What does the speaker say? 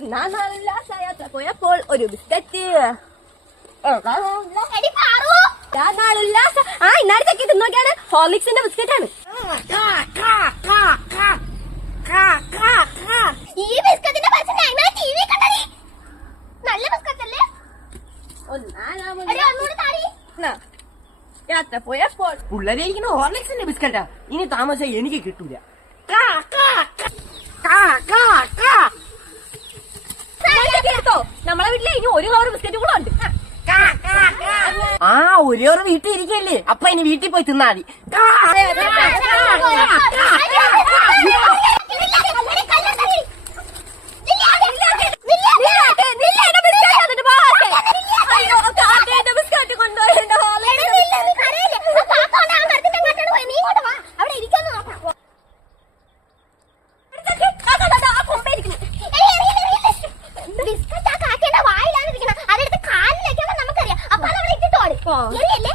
യാത്ര പോയപ്പോൾ ഒരു ബിസ്ക്കറ്റ് ഇന്നാളത്തേക്ക് തിന്നോക്കിയാണ് ഹോർലിക്സിന്റെ ബിസ്ക്കറ്റ് ആണ്. ഈ ബിസ്ക്കറ്റിന്റെ നല്ല ബിസ്ക്കറ്റ് അല്ലേ? യാത്ര പോയപ്പോൾ പിള്ളേരിക്കുന്ന ഹോർലിക്സിന്റെ ബിസ്ക്കറ്റാ. ഇനി താമസം എനിക്ക് കിട്ടൂല. നമ്മളെ വീട്ടിലെ ഇനി ഒരു കവർ ബിസ്ക്കറ്റ് കൂടെ ഉണ്ട്. ഒരു കവർ വീട്ടിൽ ഇരിക്കല്ലേ, അപ്പൊ ഇനി വീട്ടിൽ പോയി തിന്നാ മതി. ശരിയല്ലേ?